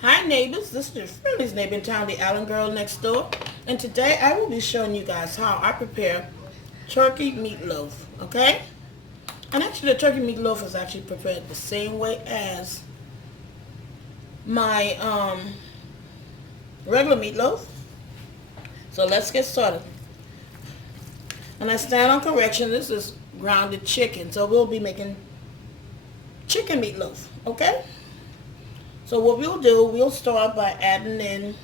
Hi neighbors, this is your friendliest neighbor in town, the Allen girl next door. And today I will be showing you guys how I prepare turkey meatloaf, okay? And actually the turkey meatloaf is actually prepared the same way as my regular meatloaf. So let's get started. And I stand on correction, this is grounded chicken. So we'll be making chicken meatloaf, okay? So what we'll do, we'll start by adding in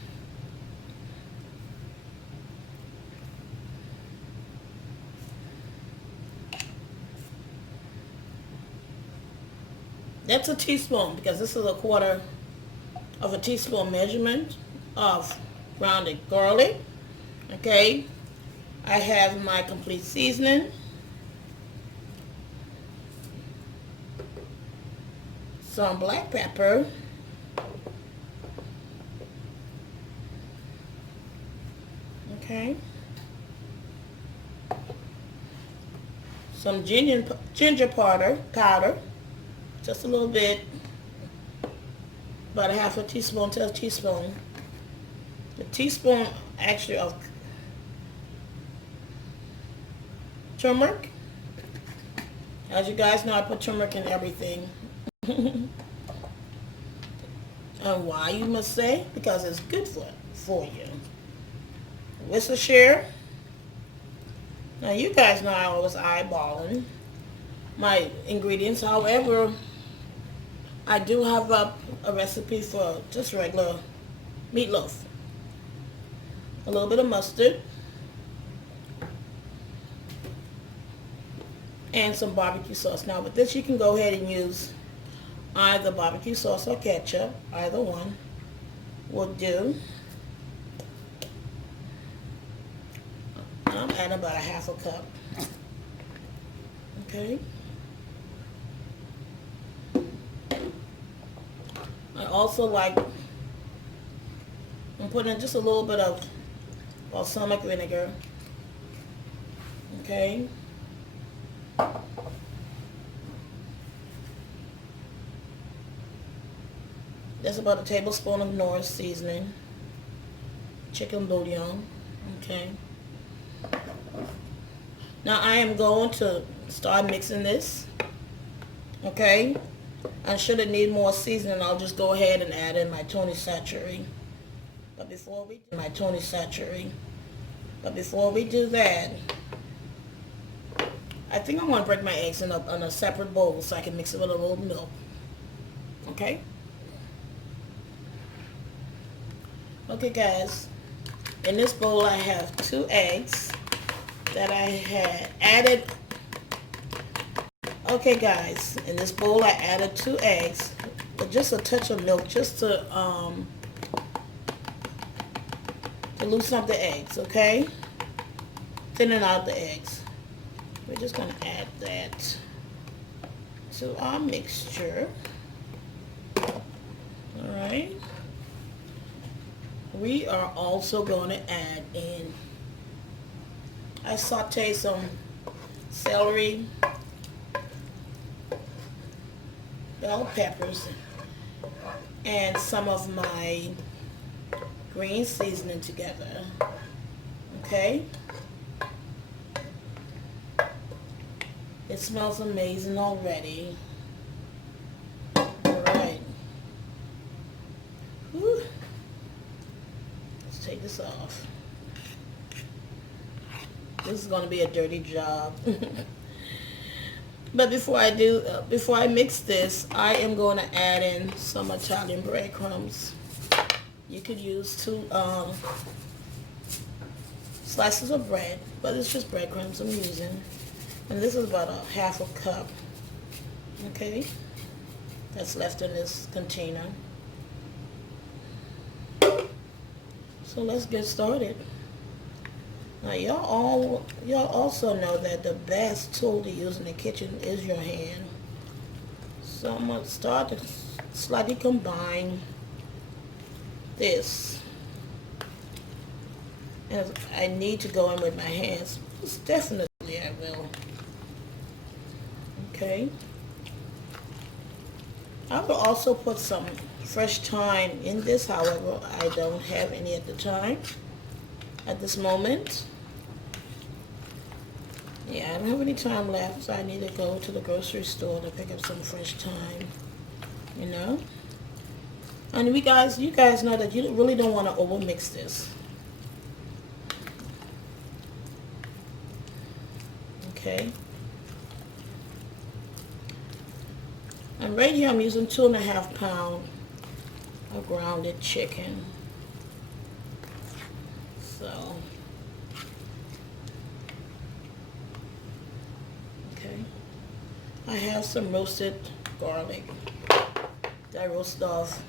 that's a teaspoon because this is a quarter of a teaspoon measurement of grounded garlic. Okay, I have my complete seasoning, some black pepper, okay, some ginger powder, just a little bit, about a half a teaspoon to a teaspoon. The teaspoon actually of turmeric. As you guys know, I put turmeric in everything. And why, you must say? Because it's good for you. Worcestershire. Now you guys know I was eyeballing my ingredients. However, I do have a recipe for just regular meatloaf. A little bit of mustard. And some barbecue sauce. Now with this you can go ahead and use either barbecue sauce or ketchup. Either one will do. I'm adding about a half a cup. Okay. I also like, I'm putting in just a little bit of balsamic vinegar. Okay. That's about a tablespoon of Norris seasoning. Chicken bouillon. Okay. Now I am going to start mixing this. Okay. And should it need more seasoning, I'll just go ahead and add in my Tony Satchery. But before we do that, I think I want to break my eggs in a separate bowl so I can mix it with a little milk. Okay? Okay guys, in this bowl I have 2 eggs that I had added. Okay guys, in this bowl I added 2 eggs with just a touch of milk just to loosen up the eggs, okay? Thinning out the eggs. We're just going to add that to our mixture. Alright. We are also going to add in, I sauteed some celery, bell peppers, and some of my green seasoning together. Okay? It smells amazing already. Alright. Let's take this off. This is going to be a dirty job. But before I mix this, I am going to add in some Italian breadcrumbs. You could use 2 slices of bread, but it's just breadcrumbs I'm using. And this is about a half a cup. Okay? That's left in this container. So let's get started. Now y'all also know that the best tool to use in the kitchen is your hand. So I'm going to start to slightly combine this. And I need to go in with my hands. Most definitely I will. Okay. I will also put some fresh thyme in this. However, I don't have any at the time, at this moment. Yeah, I don't have any time left, so I need to go to the grocery store to pick up some fresh thyme, you know. And you guys know that you really don't want to overmix this. Okay. And right here I'm using 2.5 pounds of grounded chicken. So, okay. I have some roasted garlic that I roasted off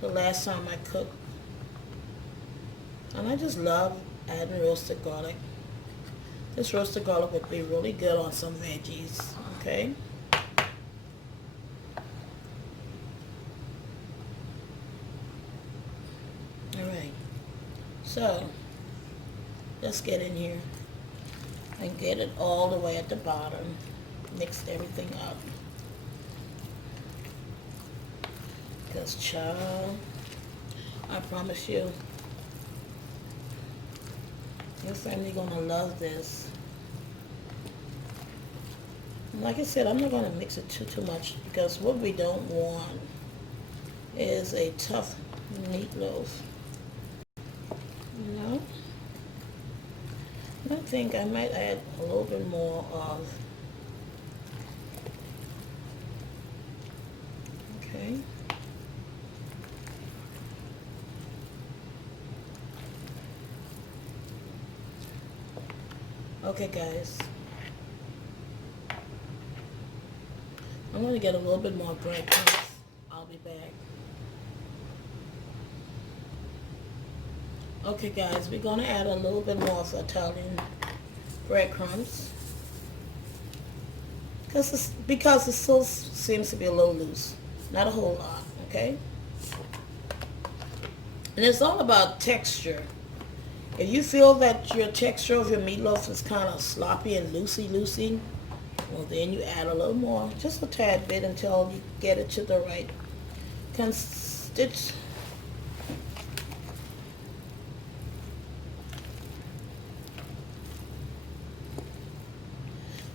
the last time I cooked. And I just love adding roasted garlic. This roasted garlic would be really good on some veggies, okay? Alright, so let's get in here and get it all the way at the bottom. Mix everything up. Because, child, I promise you, your family gonna love this. And like I said, I'm not gonna mix it too much, because what we don't want is a tough meatloaf. You know? I think I might add a little bit more of, okay. Okay, guys. I'm going to get a little bit more breadcrumbs. I'll be back. Okay, guys, we're going to add a little bit more of Italian breadcrumbs. Because it still seems to be a little loose. Not a whole lot, okay? And it's all about texture. If you feel that your texture of your meatloaf is kind of sloppy and loosey, well, then you add a little more, just a tad bit, until you get it to the right consistency.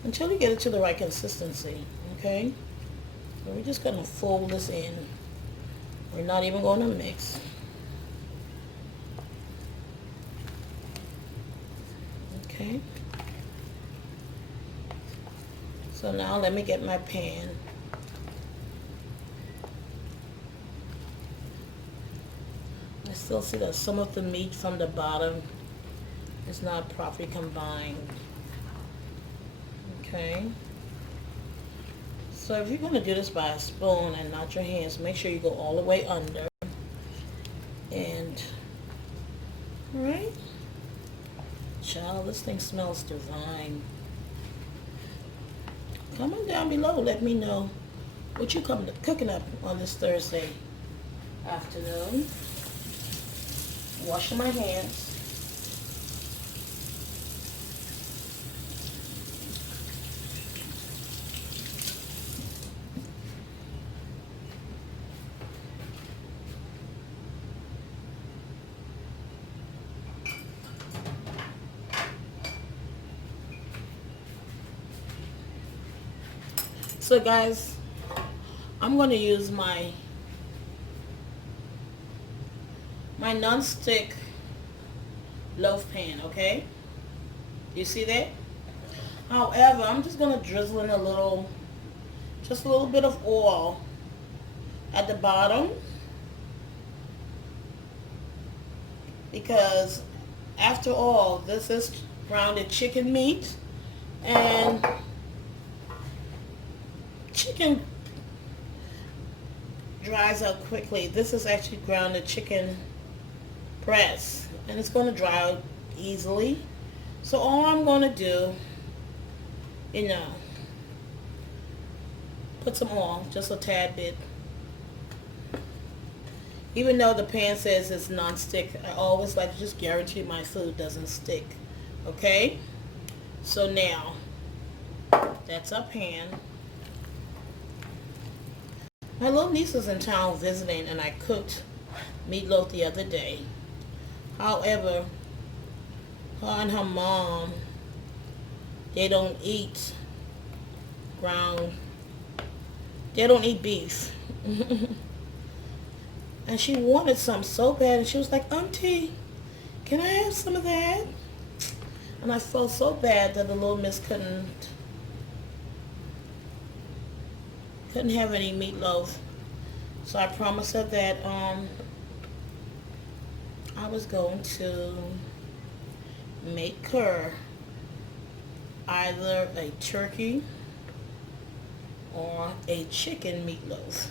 Until you get it to the right consistency, okay? So we're just going to fold this in. We're not even going to mix. Okay. So now let me get my pan. I still see that some of the meat from the bottom is not properly combined. Okay. So if you're going to do this by a spoon and not your hands, make sure you go all the way under. And, alright. Child, this thing smells divine. Comment down below. Let me know what you cooking up on this Thursday afternoon. Washing my hands. So guys, I'm going to use my non-stick loaf pan, okay? You see that? However, I'm just going to drizzle in just a little bit of oil at the bottom, because after all, this is grounded chicken meat, and chicken dries out quickly. This is actually grounded chicken breast, and it's going to dry out easily. So all I'm going to do, put some oil, just a tad bit. Even though the pan says it's non-stick, I always like to just guarantee my food doesn't stick. Okay? So now, that's our pan. My little niece was in town visiting, and I cooked meatloaf the other day. However, her and her mom, they don't eat ground, they don't eat beef. And she wanted some so bad, and she was like, Auntie, can I have some of that? And I felt so bad that the little miss couldn't have any meatloaf. So I promised her that I was going to make her either a turkey or a chicken meatloaf.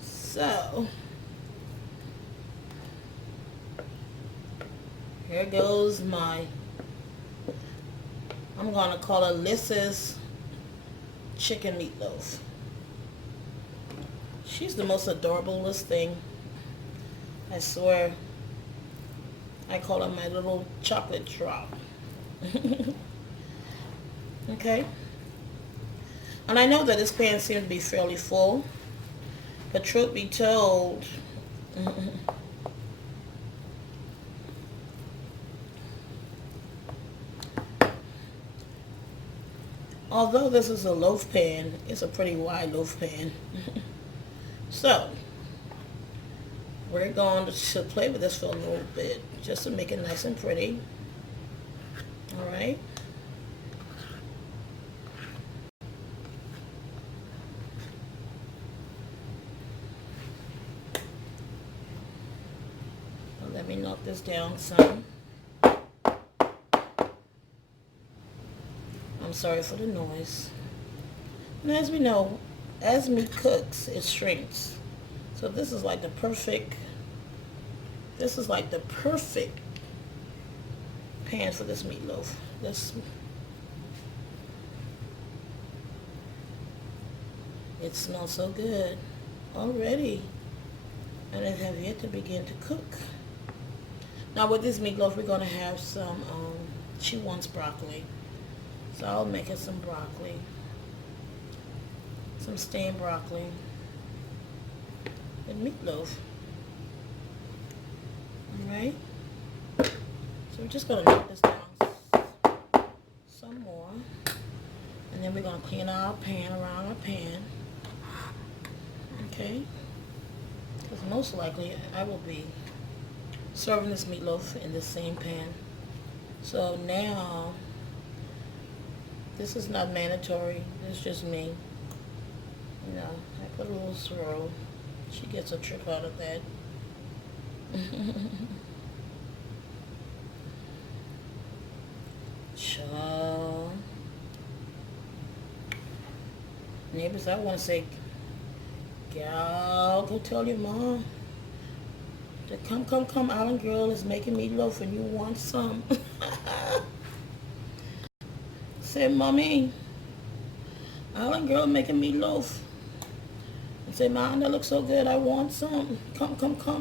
So here goes I'm going to call it Alyssa's chicken meatloaf. She's the most adorablest thing. I swear. I call her my little chocolate drop. Okay. And I know that this pan seems to be fairly full. But truth be told, although this is a loaf pan, it's a pretty wide loaf pan. So, we're going to play with this for a little bit, just to make it nice and pretty. Alright. Let me knock this down some. I'm sorry for the noise. And as we know, as meat cooks, it shrinks. So this is like the perfect pan for this meatloaf. It smells so good already. And it have yet to begin to cook. Now with this meatloaf, we're going to have some, she wants broccoli. So I'll make her some broccoli. Some steamed broccoli. And meatloaf. Alright. So we're just going to knock this down some more. And then we're going to clean our pan around our pan. Okay. Because most likely I will be serving this meatloaf in the same pan. So now, this is not mandatory. It's just me. You know, I put a little swirl. She gets a trick out of that. Child. Neighbors, I want to say, gal, go tell your mom that come, Island Girl is making meatloaf and you want some. Say, Mommy, Island Girl making meatloaf. And say, Mom, that looks so good, I want some. Come,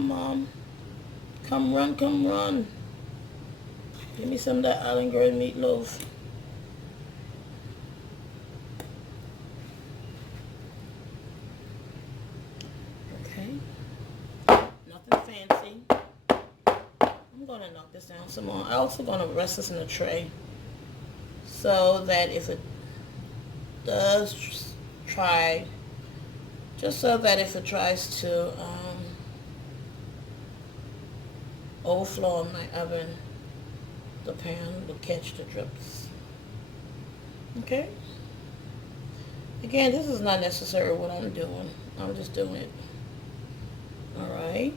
Mom. Come run. Give me some of that Island Girl meatloaf. I'm going to knock this down some more. I'm also going to rest this in a tray so that if it does try, just so that if it tries to overflow in my oven, the pan will catch the drips. Okay? Again, this is not necessary what I'm doing. I'm just doing it. Alright?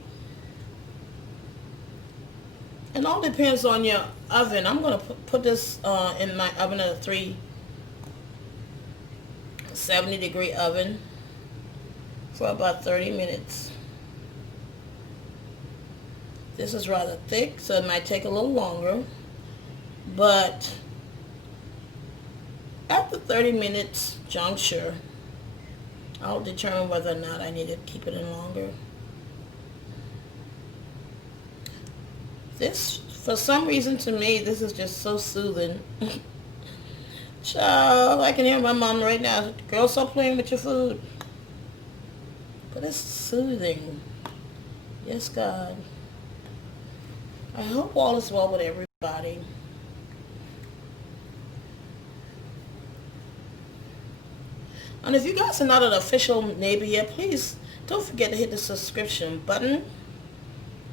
It all depends on your oven. I'm going to put this in my oven at a 370 degree oven for about 30 minutes. This is rather thick, so it might take a little longer. But at the 30 minutes juncture, I'll determine whether or not I need to keep it in longer. This, for some reason to me, this is just so soothing. Child, I can hear my mom right now. Girl, stop playing with your food. is soothing. Yes, God. I hope all is well with everybody. And if you guys are not an official neighbor yet, please don't forget to hit the subscription button.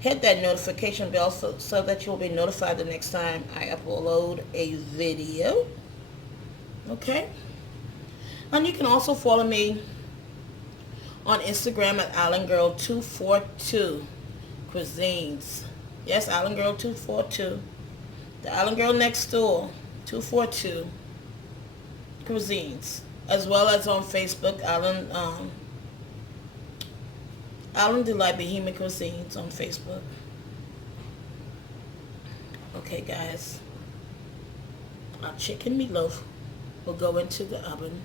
Hit that notification bell so that you'll be notified the next time I upload a video. Okay? And you can also follow me on Instagram at IslandGirl242 Cuisines. Yes, IslandGirl242. The Island Girl next door, 242 Cuisines. As well as on Facebook, Island Delight Bohemian Cuisines on Facebook. Okay, guys. Our chicken meatloaf will go into the oven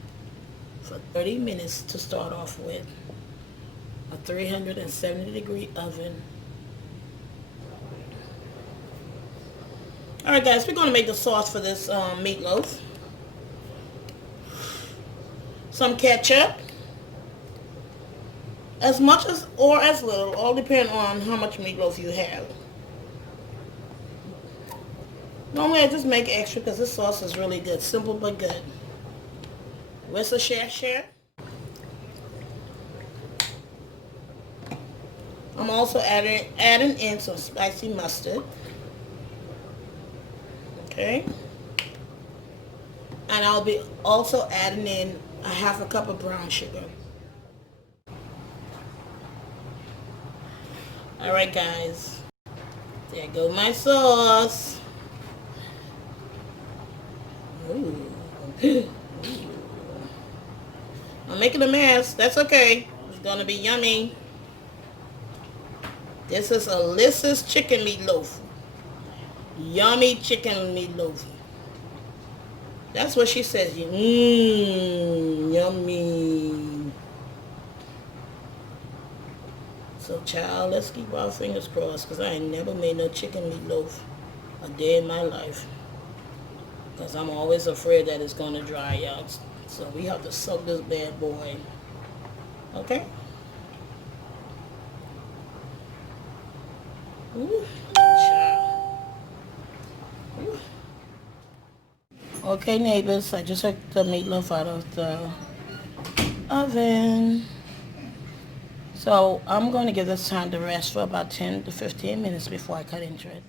for 30 minutes to start off with. A 370-degree oven. Alright, guys, we're going to make the sauce for this meatloaf. Some ketchup. As much as or as little, all depend on how much meatloaf you have. Normally I just make extra because this sauce is really good. Simple but good. Worcestershire. I'm also adding in some spicy mustard. Okay. And I'll be also adding in a half a cup of brown sugar. Alright, guys. There go my sauce. Ooh. I'm making a mess. That's okay. It's gonna be yummy. This is Alyssa's chicken meatloaf. Yummy chicken meatloaf. That's what she says. Yummy. So, child, let's keep our fingers crossed because I ain't never made no chicken meatloaf a day in my life. Because I'm always afraid that it's going to dry out. So we have to soak this bad boy. Okay? Ooh, child. Ooh. Okay, neighbors, I just took the meatloaf out of the oven. So I'm going to give this time to rest for about 10 to 15 minutes before I cut into it.